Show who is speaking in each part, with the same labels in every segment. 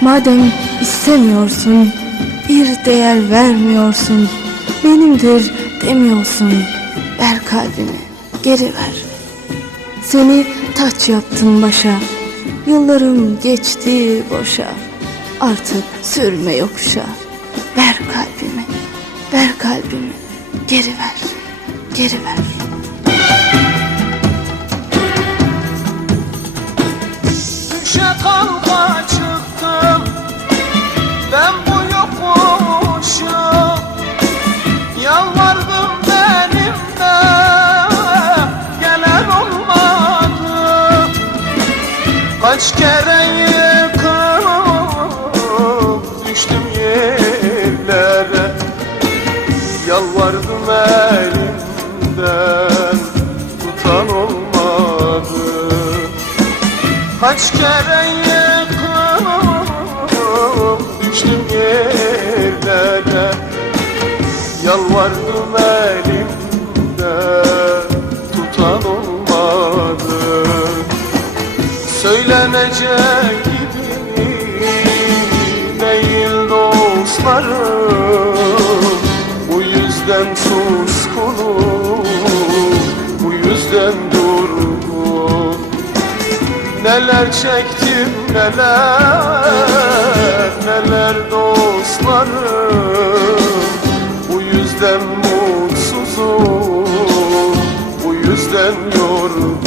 Speaker 1: Madem istemiyorsun, bir değer vermiyorsun, benimdir demiyorsun, ver kalbini, geri ver. Seni taç yaptım başa, yıllarım geçti boşa, artık sürme yokuşa. Ver kalbimi, ver kalbimi, geri ver, geri ver.
Speaker 2: Kaç kere yıkılıp Düştüm yerlere. Yalvardım elimden Tutan olmadı. Kaç kere yıkılıp düştüm yerlere. Yalvardım elimde Söylenecek gibi değil dostlarım. Bu yüzden suskunum, bu yüzden durgun Neler çektim neler neler dostlarım. Bu yüzden mutsuzum bu yüzden yorgun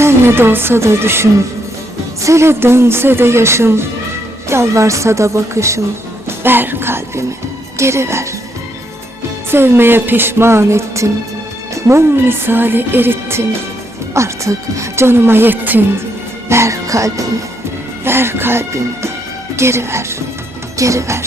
Speaker 1: Sen ne de olsa da düşün, sele dönse de yaşım, yalvarsa da bakışım, ver kalbimi, geri ver. Sevmeye pişman ettin, mum misali erittin, artık canıma yettin. Ver kalbimi, ver kalbimi, geri ver, geri ver.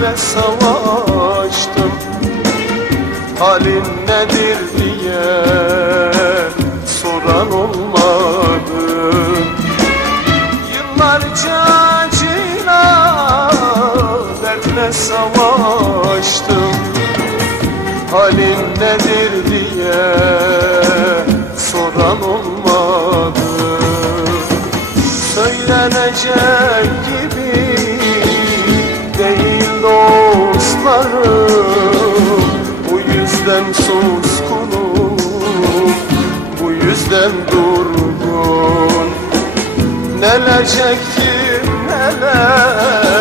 Speaker 2: Dertle savaştım. Halin nedir diye soran olmadı. Yıllarca acıyla dertle savaştım. Halin nedir diye soran olmadı. Söylenecek yüzden durgun. Neler çektim neler